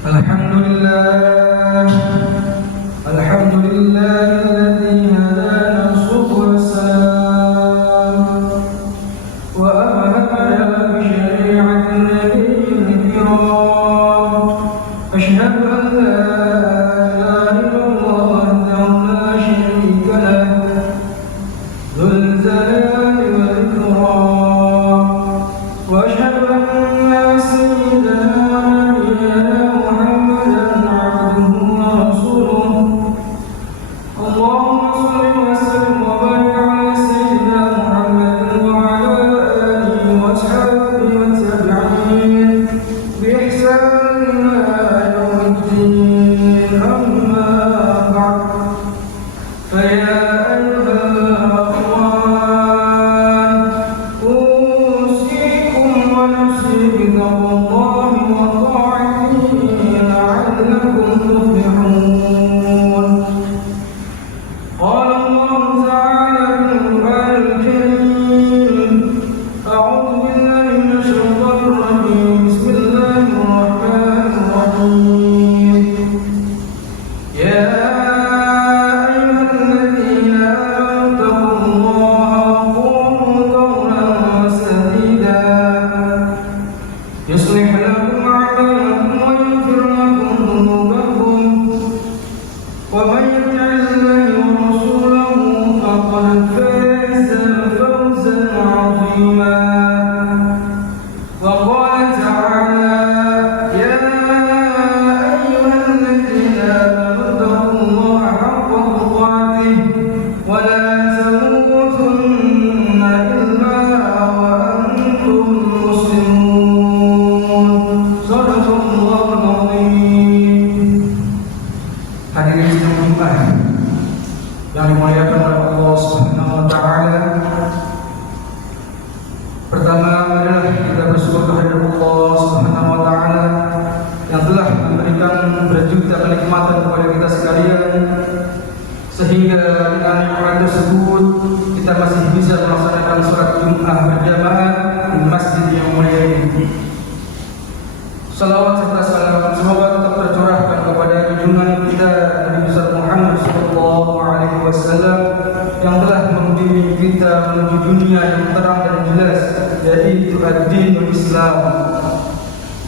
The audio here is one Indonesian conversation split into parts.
Alhamdulillah, alladzi hadana subul salam wa amanana bi syari'atin nabiyyin kiram. Asyhadu an la ilaha illallah wahdahu la syarika lahu, dzul jalali wal ikram. Wa asyhadu anna sayyidana yang dimuliakan oleh Allah Subhanahu wa taala. Pertama, marilah kita bersyukur kepada Allah Subhanahu wa taala yang telah memberikan berjuta kenikmatan kepada kita sekalian, sehingga dengan nikmat tersebut kita masih bisa melaksanakan salat Jumat berjamaah di masjid yang mulia ini. Salawat serta salam semoga tetap tercurahkan kepada junjungan kita Nabi besar Muhammad sallallahu alaihi wasallam yang telah membimbing kita menuju dunia yang terang dan jelas, yaitu ad-dinul Islam.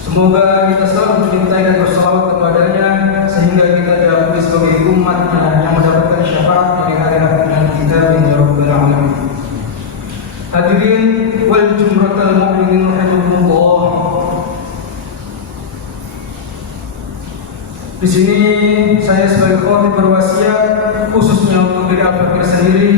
Semoga kita selalu mencintai dan bersalawat kepadanya sehingga kita diakui sebagai umatnya yang mendapatkan syafaat di hari akhir nanti. Amin ya rabbal alamin. Hadirin wal jumratul mukminin rahimahumullah. Di sini saya sebagai khatib berwasiat khususnya untuk diri Al-Fakir sendiri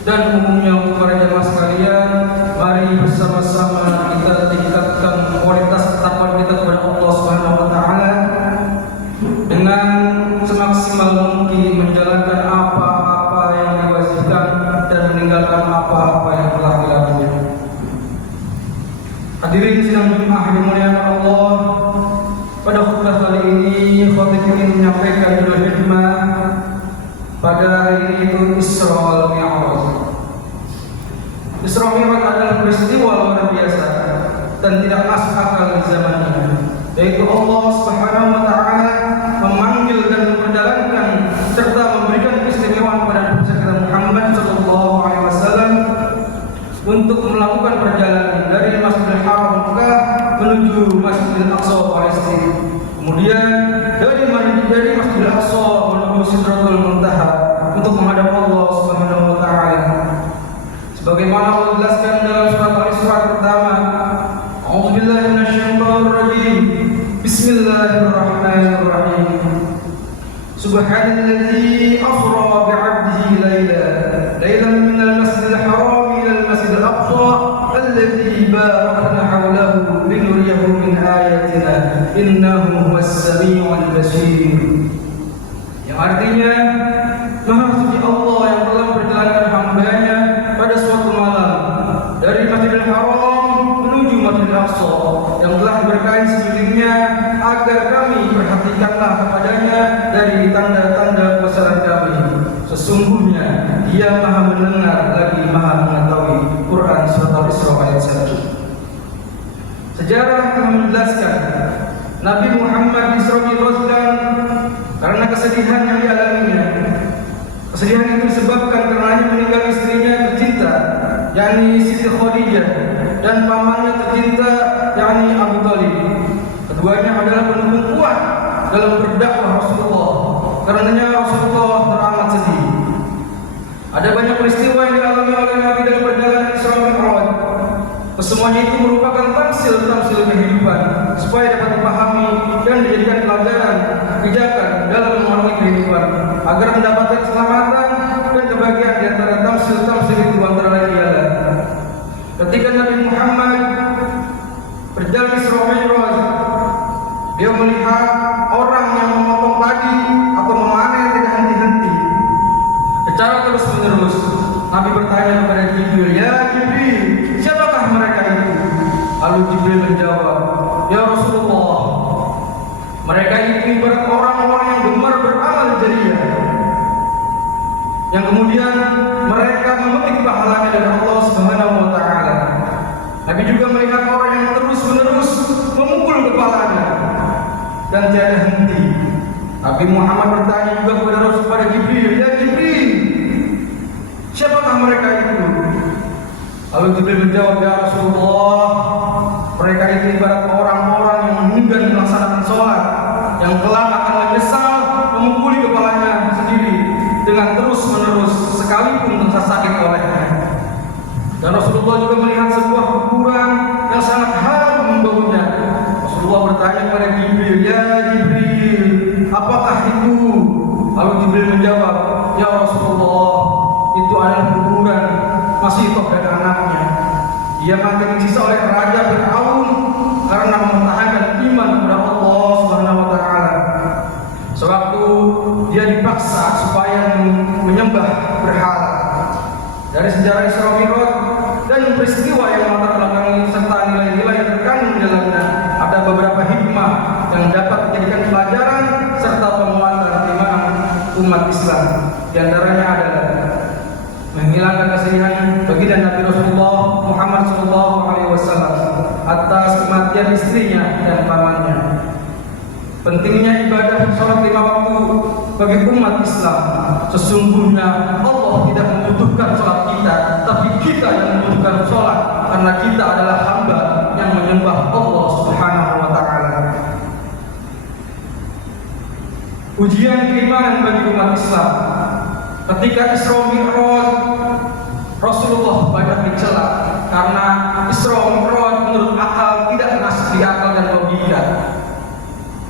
dan umumnya untuk para jemaah sekalian, mari bersama-sama kita tingkatkan kualitas ketakwaan kita kepada Allah Subhanahu wa taala dengan semaksimal mungkin menjalankan apa-apa yang diwajibkan dan meninggalkan apa-apa yang telah dilarangnya. Hadirin sidang Jumat dimuliakan Allah. Pada khutbah kali ini, khatib ingin menyampaikan judul hikmah pada hari ini, itu Isra wal Mi'raj. Isra Mi'raj adalah peristiwa luar biasa dan tidak masuk akal di zamannya, yaitu Allah Subhanahu wa taala memanggil dan memperjalankan serta memberikan keistimewaan kepada Nabi kita Muhammad sallallahu alaihi wasallam untuk melakukan perjalanan dari Masjidil Haram Mekah menuju Masjidil Aqsa Palestina, kemudian dari Masjidil Aqsa menuju Sidratul Muntaha untuk menghadap Allah Subhanahu wa taala. Sebagaimana Allah jelaskan dalam surat Al-Isra pertama, A'udzubillahi minasyaitonir rajim. Bismillahirrahmanirrahim. Subhanalladzi asra bi'abdihi lailan minal masjidil haram ilal masjidil aqsa alladzi barakna hawlahu linuriyahu min ayatina innahu huwas samiul basir. Yang artinya, Maha suci Allah yang telah memperjalankan hamba-Nya pada suatu malam dari Masjidil Haram menuju Masjidil Aqsa yang telah diberkahi sekelilingnya, agar kami perhatikanlah kepadanya dari tanda-tanda kebesaran kami. Sesungguhnya Dia Maha mendengar lagi Maha mengetahui. Quran surat Al-Isra ayat 1. Sejarah telah menjelaskan Nabi Muhammad Isra Mi'rajkan karena kesedihan yang dialaminya. Kesedihan itu disebabkan karena meninggal istrinya tercinta, yakni Siti Khadijah, dan pamannya tercinta, yakni Abu Thalib. Keduanya adalah pendukung kuat dalam berdakwah Rasulullah. Karenanya Rasulullah teramat sedih. Ada banyak peristiwa yang dialami oleh Nabi dalam perjalanan Isra Mi'raj. Kesemuanya itu merupakan tamsil kehidupan supaya dapat dipahami dan dijadikan pelajaran pijakan dalam memenuhi kehidupan agar mendapatkan keselamatan dan kebahagiaan di antara tamsil itu antara lain ialah ketika Nabi Muhammad berjalan Isra Mi'raj, dia melihat orang yang memotong padi atau memanen tidak henti-henti secara terus-menerus. Nabi bertanya kepada Jibril, "Ya Jibril, siapakah mereka itu?" Lalu Jibril menjawab, "Ya Rasulullah, mereka itu ibarat orang-orang yang gemar beramal jariah, yang kemudian mereka memetik pahalanya dari Allah Subhanahu wa taala." Nabi juga melihat orang yang terus-menerus memukul kepalanya dan tiada henti. Nabi Muhammad bertanya juga kepada Jibril, "Ya Jibril, siapakah mereka itu?" Lalu Jibril menjawab, "Ya Rasulullah, mereka itu ibarat orang-orang yang enggan melaksanakan sholat, yang kelak akan menyesal memukuli kepalanya sendiri dengan terus-menerus sekalipun terasa sakit olehnya." Dan Rasulullah juga melihat sebuah kuburan yang sangat harum baunya. Rasulullah bertanya kepada Jibril, "Ya Jibril, apakah itu?" Lalu Jibril menjawab, "Ya Rasulullah, itu adalah kuburan Masitoh dan anaknya. Dia mati disiksa oleh Raja Fir'aun karena mempertahankan iman kepada Allah Subhanahu wa taala. Sewaktu dia dipaksa supaya menyembah berhala." Dari sejarah Isra Mi'raj dan peristiwa yang latar belakangi serta nilai-nilai yang terkandung di dalamnya, ada beberapa hikmah yang dapat dijadikan pelajaran serta penguatan iman umat Islam. Di antaranya adalah menghilangkan kesedihan baginda Nabi Rasulullah Muhammad SAW atas kematian istrinya dan pamannya. Pentingnya ibadah sholat 5 waktu bagi umat Islam. Sesungguhnya Allah tidak membutuhkan sholat kita, tapi kita yang membutuhkan sholat, karena kita adalah hamba yang menyembah Allah Subhanahu wa taala. Ujian keimanan bagi umat Islam. Ketika Isra Mi'raj, Rasulullah banyak dicela karena Isra Mi'raj menurut akal tidak masuk di akal dan logika.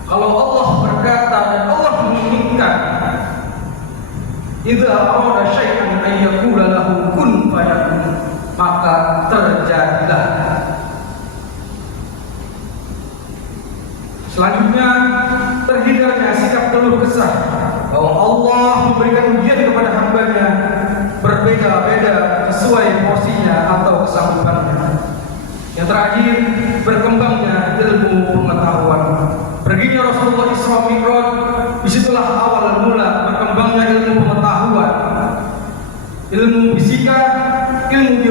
Kalau Allah berkata dan Allah menginginkan, "Idza arada syai'an an yaqula lahu kun fayakun," maka terjadilah. Selanjutnya, terhindarnya sikap keluh kesah bahwa Allah memberikan ujian kepada hambanya berbeda-beda sesuai porsinya atau kesanggupannya. Yang terakhir, berkembangnya ilmu pengetahuan. Perginya Rasulullah Isra Mi'raj, disitulah awal mula berkembangnya ilmu pengetahuan, ilmu fisika, ilmu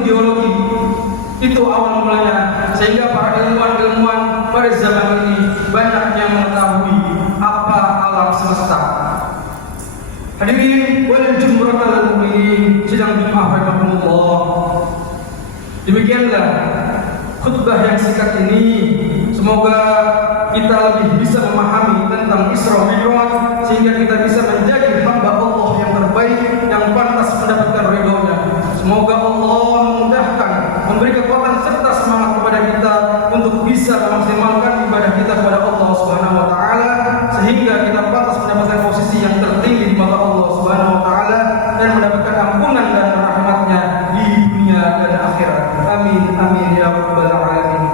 geologi. Itu awal mulanya, sehingga para ilmuwan pada zaman ini banyak yang mengetahui apa alam semesta. Hadirin wal jumratul mu'minin sidang Jumat rahimakumullah. Demikianlah khutbah yang singkat ini. Semoga kita lebih bisa memahami tentang Isra Mi'raj sehingga kita bisa menjadi hamba Allah yang terbaik, yang pantas mendapatkan ridhonya. Semoga Allah memudahkan, memberi kekuatan serta semangat kepada kita untuk bisa memaksimalkan ibadah kita kepada Allah Subhanahu wa taala sehingga kita pantas mendapatkan posisi yang tertinggi di mata Allah Subhanahu wa taala dan mendapatkan ampunan dan rahmatnya di dunia dan akhirat. Amin amin ya rabbal alamin.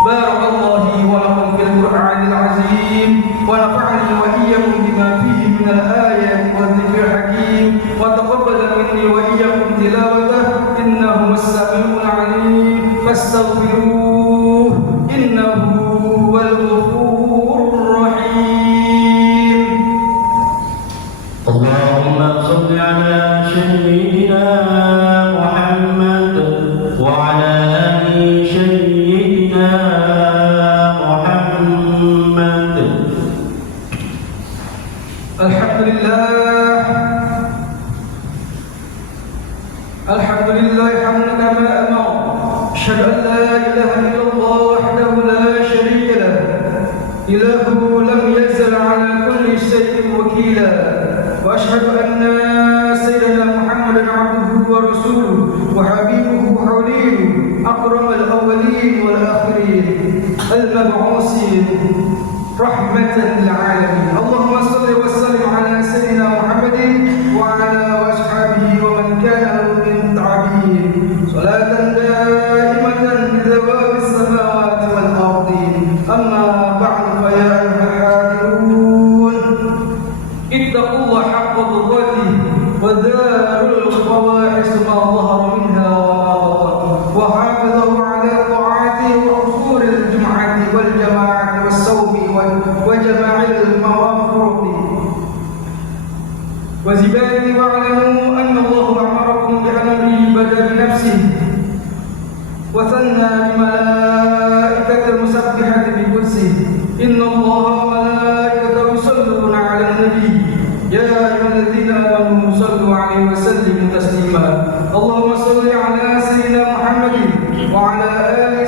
Barakallahu wa lakum fil Qur'anil azim wa nafa'ani wa iyyakum bima fihi minal ayati wa dzikril hakim wa taqabbal minni wa iyyakum tilawatahu innahu was-sami'ul 'alim fastaghfiruh innahu huwal ghafurur rahim. Allahumma shalli ala sayyidina Muhammad wa ala ali sayyidina Muhammad أشهد أن لا إله إلا الله وحده لا شريك له إله لم يزل على كل شيء وكيلا وأشهد أن سيدنا محمدا عبده ورسوله وحبيبه حليله أكرم الأولين والآخرين المبعوث رحمة للعالمين اللهم صل وسلم على سيدنا محمد وعلى أصحابه ومن كان من تعبين صلاة دائمة بدوام السماوات والأرض أما بعد فيا أيها الحاضرون اتقوا الله حق تقاته وذاروا الفواحش ما ظهر منها وما بطن وحافظوا على طاعته وحصول الجمعة والجماعة والصوم وجماع الموافق وزبادي واعلموا أن الله أمركم بأمره بدأ بنفسه وثنى بملائكة المسبحة بقدسه إن الله وملائكته يصلون على النبي يا أيها الذين آمنوا صلوا عليه وسلموا تسليما اللهم صل على سيدنا محمد وعلى آل